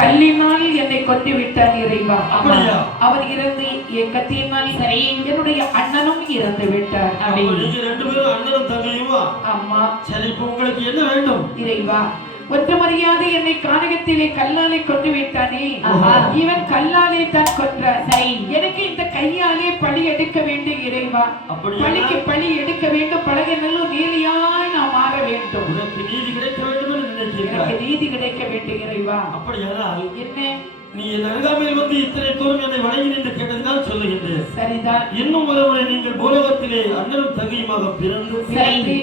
கல்லினால் என்னை கொண்டு விட்டார் இறைவா. அவர் இறந்து என் கத்தியினால் சரி என்னுடைய அண்ணனும் இறந்து விட்டார். ரெண்டு பேரும் அண்ணனும் தங்கையுமா? ஆமா. சரி, இப்ப உங்களுக்கு என்ன வேண்டும்? இறைவா, ஒன்று மரியாதை என்னை கானகத்திலே கல்லாலே கொண்டு விட்டானே, இவன் கல்லாலே தான் கொன்றார். சரி, எனக்கு இந்த கையாலே பழி எடுக்க வேண்டும் இறைவா. பழிக்கு பழி எடுக்க வேண்டும். பழக நல்ல நீதியாய் நான் மாற வேண்டும். நீதி கிடைக்க வேண்டும் என்று நினைக்கிறேன். எனக்கு நீதி கிடைக்க வேண்டும் இறைவா. அப்படியானால் என்ன, நீ என் அருகாமையில் வந்து இத்தனை தூரம் என்னை வணங்கி நின்று கேட்டதுதான் சொல்லுகின்றேன். சரிதான். இன்னும் ஒருமுறை நீங்கள் பூலோகத்திலே அண்ணனும் தங்கையுமாக பிறந்து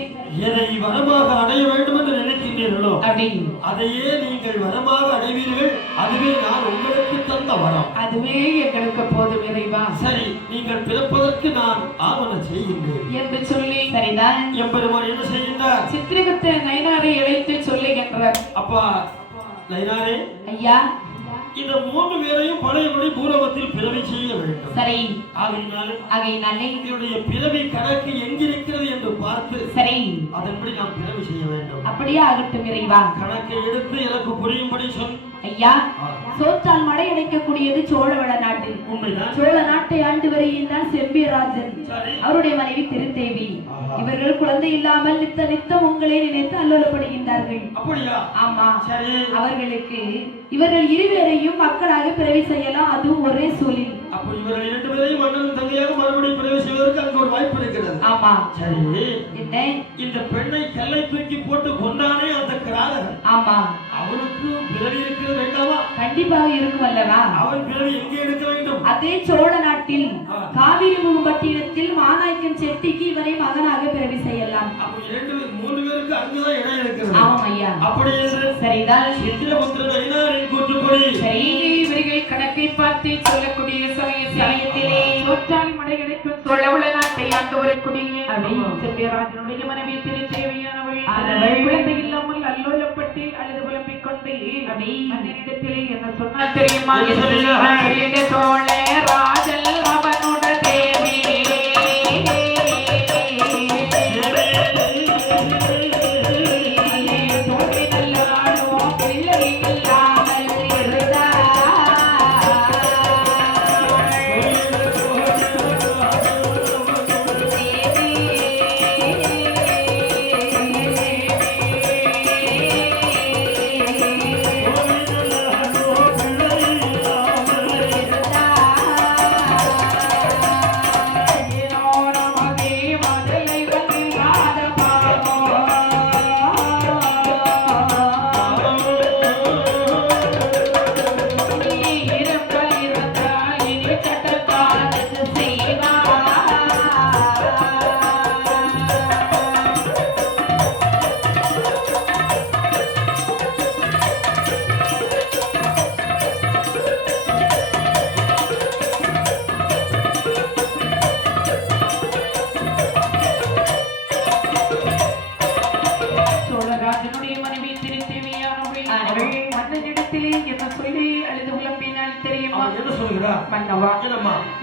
எதை வரமாக அடைய வேண்டும் என்று நினைக்கின்றீர்களோ அதையே நீங்கள் வரமாக அடைவீர்கள். அதுவே நான் உங்களுக்கு தந்த வரம். அதுவே எங்களுக்கு போதும் இறைவா. சரி, நீங்கள் பிறப்பதற்கு நான் ஆவணம் செய்கின்றேன் என்று சொல்லி சரிதான். எம்பெருமான் என்ன செய்கின்றார்? சித்திரகுப்த நயினாரை அழைத்து சொல்லுகின்றார். அப்பா நயினாரே, ஐயா, இந்த மூன்று பேரையும் பழையபடி பூலோகத்தில் பிறவி செய்ய வேண்டும். சரி. ஆகையினாலே இதனுடைய பிறவி கணக்கு எங்கிருக்கிறது என்று பார்த்து சரி அதன்படி நாம் பிறவி செய்ய வேண்டும். அப்படியே ஆகட்டும் இறைவா. கணக்கை எடுத்து எனக்கு புரியும்படி சொல். ஐயா, சோற்றால் மடை அடைக்கக்கூடியது சோழவள நாட்டு. உண்மைதான். சோழ நாட்டை ஆண்டு வருகின்றார் செம்பியராஜன், அவருடைய மனைவி திருத்தேவி. இவர்கள் குழந்தை இல்லாமல் நித்த நித்தம் உங்களை நினைத்து அல்லலப்படுகின்றார்கள். அப்படியா? ஆமா. அவர்களுக்கு இவர்கள் இருவரையும் மக்களாக பிறவி செய்யலாம், அதுவும் ஒரே சூழலில். அப்ப இவர்கள் இரண்டு பேரையும் அண்ணனும் தங்கையாக மறுபடியும் பிறவி செய்வதற்கு அங்கு ஒரு வாய்ப்பு இருக்கிறது. ஆமா. சரி, என்ன, இந்த பெண்ணை கல்லை தூக்கி போட்டு கொண்டானே அந்த கிராதகன். ஆமா. அவனுக்கு பிறவி இருக்கிறது வேண்டாமா? கண்டிப்பாக இருக்கும் அல்லவா? அவன் பிறவி எங்கே எடுக்க வேண்டும்? அதே சோழ நாட்டில் காவிரி முகப்பட்டினத்தில் மாநாயக்கன் செட்டிக்கு இவரை மகனாக பிறவி செய்யலாம். அப்ப இரண்டு மூணு பேருக்கு அங்குதான் இடம் இருக்கிறது. ஆமாம் ஐயா. அப்படி சரிதான். சித்திரபுத்திரன் ஐனாரின் கூற்றுப்படி சரி, இவர்கள் கணக்கை பார்த்து சொல்லக்கூடிய சமயத்திலே சோற்றால் மடை கிடைக்கும் சோழவள நாட்டை ஆண்டு வரக்கூடிய செம்பியராஜனுடைய மனைவி திருத்தேவியானவள் குழந்தை இல்லாமல் அல்லோலப்பட்டு அழுது புலம்பிக் கொண்டு அதனிடத்திலே என்ன சொன்னால் தெரியுமா? சோழ ராஜல் அவனோட தேவி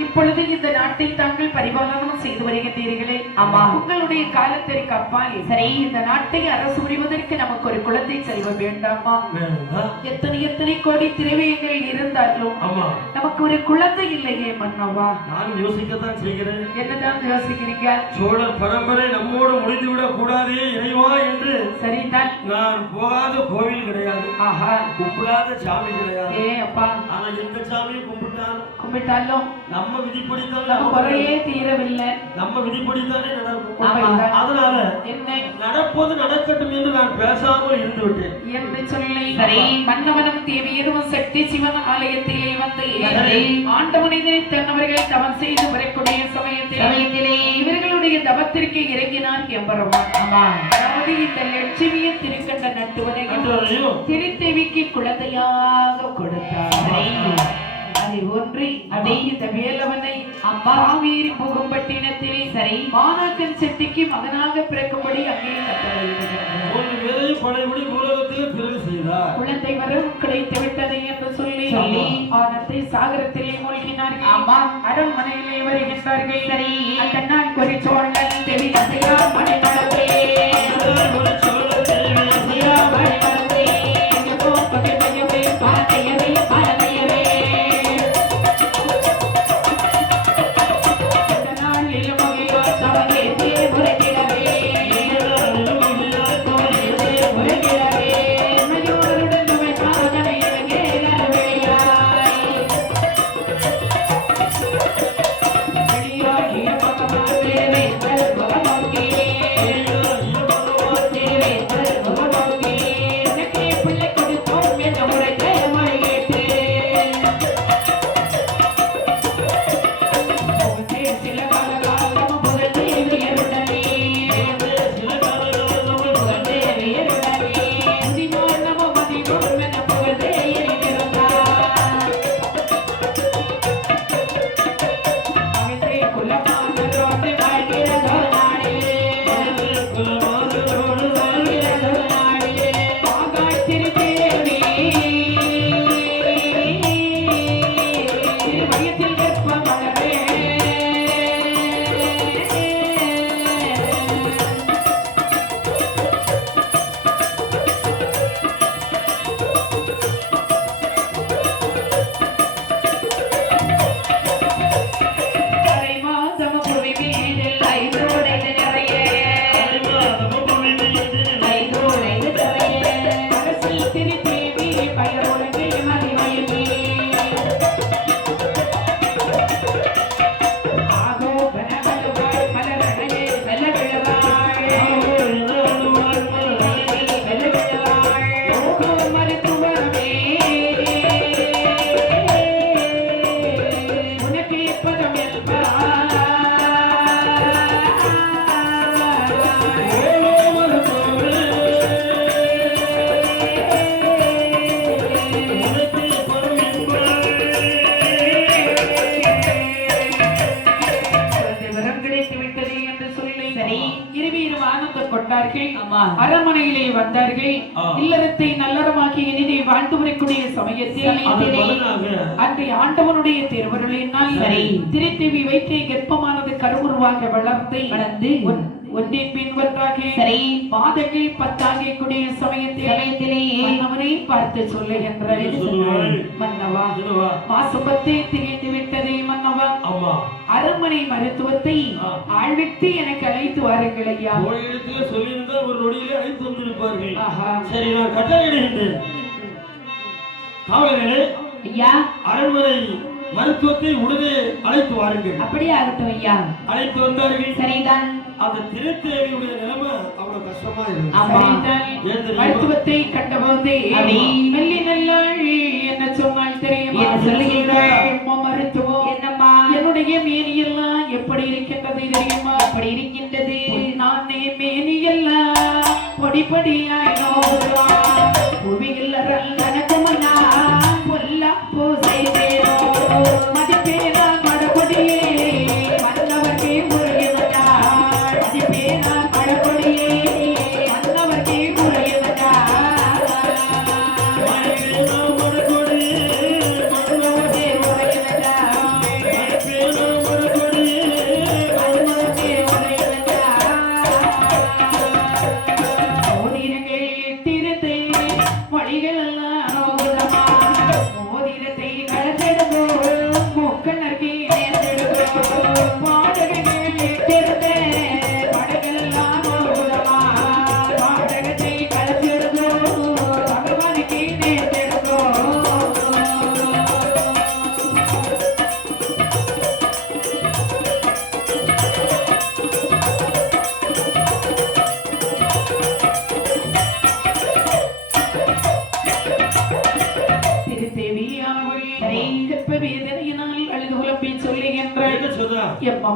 இப்பொழுது இந்த நாட்டை தாங்கள் பரிபாலனம் செய்து வருகின்றீர்களே, ஆமா, உங்களுடைய காலத்திற்கு அப்பால் சரி இந்த நாட்டை அரசு புரிவதற்கு நமக்கு ஒரு குழந்தை செல்வம் வேண்டாமா? எத்தனை எத்தனை கோடி திரவியங்கள் இருந்தாலும் நமக்கு ஒரு குழந்தை இல்லையே மன்னவா? நான் யோசிக்கத்தான் செய்கிறேன். என்னதான் யோசிக்கிறீங்க? சோழர் பரம்பரை நம்மோடு முடிந்து விடக் கூடாதே இறைவா என்று. சரிதான். நான் போகாத கோவில் கிடையாது, ஆஹா, கும்பிடாத சாமி கிடையாது. அப்பா, ஆனா எந்த சாமியும் கும்பிட்டாலும் நம்ம விதிப்படித்தான் நம்ம குறையே தீரவில்லை. நம்ம விதிப்படித்தானே நடக்கும். அதனால என்ன நடப்பது நடக்கட்டும் என்று நான் பேசாமல் இருந்து விட்டேன் என்று சொல்லி சரி மன்னவனும் தேவியரும் சக்தி சிவன் ஆலயத்திலே வந்து ஆண்டவனை தன்னவர்கள் தவம் செய்து வரக்கூடிய சமயத்திலே இவர்களுடைய தவத்திற்கு இறங்கினார் எம்பெருமான். அதாவது இந்த லட்சுமியை திருக்கண்ட நட்டுவதையும் திருத்தேவிக்கு குழந்தையாக கொடுத்தார். அதை ஒன்றி அப்படியே இந்த வேலவனை காவேரி புகம்பட்டினத்தில் சரி மாநாக்கன் செட்டிக்கு மகனாக பிறக்கும்படி அங்கே குழந்தை வரம் கிடைத்து விட்டது என்று சொல்லி ஆனத்தை சாகரத்திலே மூழ்கினார்கள். ஆமா, அரண்மனையிலே வருகின்றார்கள். சரி அந்த நாள் ஒரு சோழன் தேவி கதையா மணிமடவே பார்த்தையா சென்றார்கள் அரண்மனையிலே வந்தார்கள் இல்லறத்தை நல்லறமாக்கி இனிதை வாழ்ந்து வரக்கூடிய சமயத்தில் அன்றைய ஆண்டவனுடைய திருவருளினால் திருத்தேவி வயிற்றை கர்ப்பமானது கருவுருவாக வளர்ந்து ஒன்றின் பின் ஒன்றாக மாதங்கள் 10 ஆகக்கூடிய சமயத்திலே மன்னவனை பார்த்து சொல்லுகின்றார் மன்னவா மாசம் 10 திகைத்து விட்டதே மன்னவா அரண்மனை மருத்துவத்தை ஆழ்விட்டு எனக்கு அழைத்து வாருங்கள் ஐயா சொல்லியிருந்தால் ஒரு நொடியிலே அழைத்து வந்திருப்பார்கள் சரி நான் கட்டளையிடுகின்றேன் காவலர்களே ஐயா அரண்மனை மருத்துவத்தை உடனே அழைத்து வாருங்கள் அப்படியே ஆகட்டும் ஐயா அழைத்து வந்தார்கள் சரிதான் அந்த திருத்தேவியுடைய நிலைமை அவ்வளவு கஷ்டமா இருக்கு மருத்துவத்தை கண்டபோது மெல்லி நல்லாள் என்ன சொன்னால் தெரியுமா மருத்துவம் என்னம்மா என்னுடைய மேனியெல்லாம் எப்படி இருக்கின்றது தெரியுமா அப்படி இருக்கின்றது நானே மேனியெல்லாம் பொடிப்படியாயினோ புவியில் தனக்கு முன்னா பொல்லா பூசை தேரோ மதிப்பேரா மடப்பொடியே மன்னவர்க்கே முறையதா மதிப்பேரா மடப்பொடியே மன்னவர்க்கே முறையதா மதிப்பேரா மடப்பொடியே மன்னவர்க்கே முறையதா மதிப்பேரா மடப்பொடியே மன்னவர்க்கே முறையதா மோதிரங்கள் இட்டிருந்தே மொழிகள் எல்லாம் நோகுதமா மோதிரத்தை கலந்தெடுங்கோ முக்கணர்கே நேர்ந்தெடுங்கோ பாடகங்கள் இட்டிருந்தே படங்கள் எல்லாம் நோகுதமா பாடகத்தை கலந்தெடுங்கோ பகவானுக்கே நேர்ந்தெடுங்கோ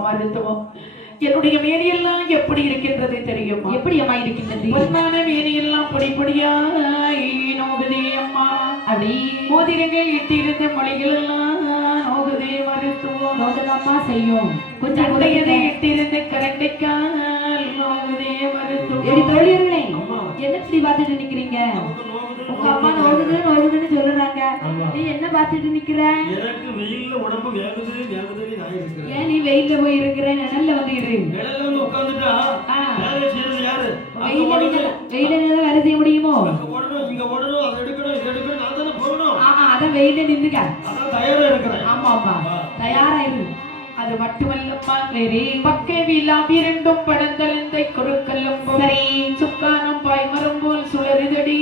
மருத்துவம் என்னுடைய மேனியெல்லாம் எப்படி இருக்கின்றது தெரியும் எப்படி அம்மா இருக்கின்றது பொன்னான மேனியெல்லாம் பொடிப்பொடியாய் நோகுதே அம்மா அப்படி மோதிரங்கள் இட்டிருந்த மொழிகள் எல்லாம் நோகுதே மருத்துவம் நோதமா செய்யும் கொஞ்சம் உடையதை இட்டிருந்த கரண்டைக்கால் நோகுதே மருத்துவம் எப்படி தோழியர்களே என்ன இப்படி பார்த்துட்டு நிக்கிறீங்க உங்க அம்மா நோகுதுன்னு சொல்லுறாங்க நீ என்ன பார்த்துட்டு நிக்கிற எனக்கு வெயில்ல உடம்பு வேகுதுன்னு நான் இருக்கிறேன் ஏன் நீ வெயில்ல போய் இருக்கிற நிழல்ல வந்து இரு நிழல்ல வந்து உட்கார்ந்துட்டா வேலை செய்யறது யாரு வெயில வேலை செய்ய முடியுமோ ஓடணும் இங்க ஓடணும் அதை எடுக்கணும் இதை எடுக்கணும் நான் தானே போகணும் அதான் வெயில நின்றுக்க அதான் தயாரா இருக்கிறேன் ஆமா தயாரா இரு அது மட்டுமல்லப்பா பக்க வீலாம் இரண்டும் படந்தலந்தை குறுக்கல்லும் சரி சுக்கானம் பாய்மரம் போல் சுழறுதடி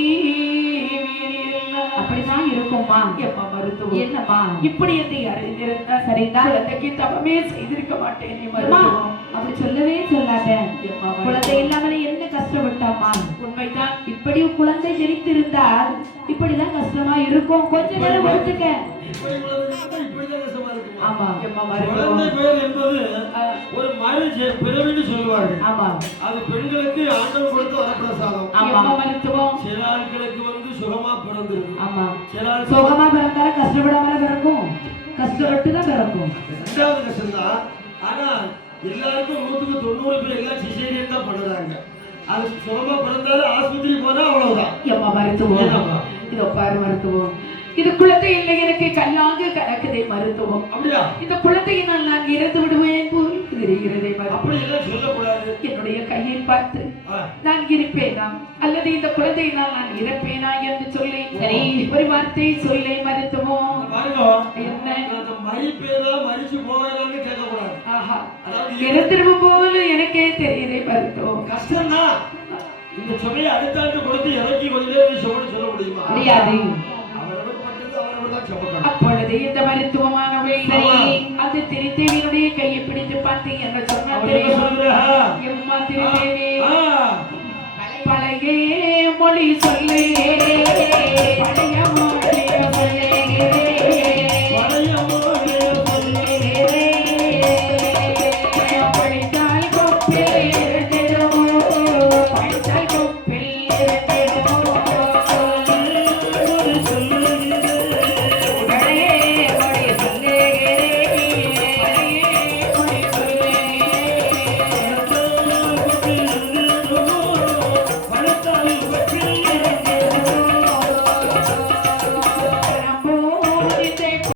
அப்படிதான் இருக்கும்மா எம்மா மருத்துவம் என்னம்மா இப்படி என்னை அறிந்திருந்தா சரிதான் குழந்தைக்கு தவமே செய்திருக்க மாட்டேன் மருத்துவம் அப்படி சொல்லவே சொல்லாத குழந்தை இல்லாமலே என்ன கஷ்டப்பட்டாமா உண்மைதான் இப்படி குழந்தை ஜெனித்திருந்தால் இப்படிதான் கஷ்டமா இருக்கும் கொஞ்ச நேரம் பொறுத்துக்க ஆமா எம்மா குழந்தை மருத்துவம் பேர் என்பது ஒரு பிறவின்னு சொல்லுவார்கள் ஆமா அது பெண்களுக்கு ஆண்டவன் கொடுத்த வரப்பிரசாதம் எம்மா மருத்துவம் சில ஆட்களுக்கு வந்து சுகமா பிறந்திருக்கு ஆமா சில ஆட்கள் சுகமா பிறந்தாலும் கஷ்டப்படாமல பிறக்கும் கஷ்டப்பட்டு தான் பிறக்கும் ரெண்டாவது கஷ்டம்தான் ஆனா எல்லாருக்கும் 100% பேர் எல்லாம் சிசேரியன் தான் பண்ணுறாங்க அது சுகமா பிறந்தாலும் ஆஸ்பத்திரி போனா அவ்வளவுதான் எம்மா மருத்துவம் இதோ பாரு மருத்துவம் இது குழந்தை இல்லை எனக்கு கல்லாக கலக்குதே மருத்துவம் அப்படியா இந்த குழந்தையினால் நான் இறந்து விடுவேன் போல் தெரிகிறதே அப்படி எல்லாம் சொல்லக்கூடாது என்னுடைய கையை பார்த்து நான் இருப்பேனா அல்லது இந்த குழந்தையினால் நான் இறப்பேனா என்று சொல்லி சரி ஒரு வார்த்தை சொல்லை மருத்துவம் பாருங்க என்ன மறிப்பேனா மறிச்சு போவேனான்னு கேட்கக்கூடாது ஆஹா இறந்துருவு போல எனக்கே தெரியுதே மருத்துவம் கஷ்டம்னா இந்த சுமையை அடுத்த ஆண்டு கொடுத்து இறக்கி கொஞ்ச நேரம் சொல்ல முடியுமா முடியாது அப்பொழுது இந்த மருத்துவமானவள் அந்த திருத்தேவியினுடைய கையை பிடித்து பார்த்து என்ன சொன்னார் எம்மா திருத்தேவி பழைய மொழி சொல்லு பழைய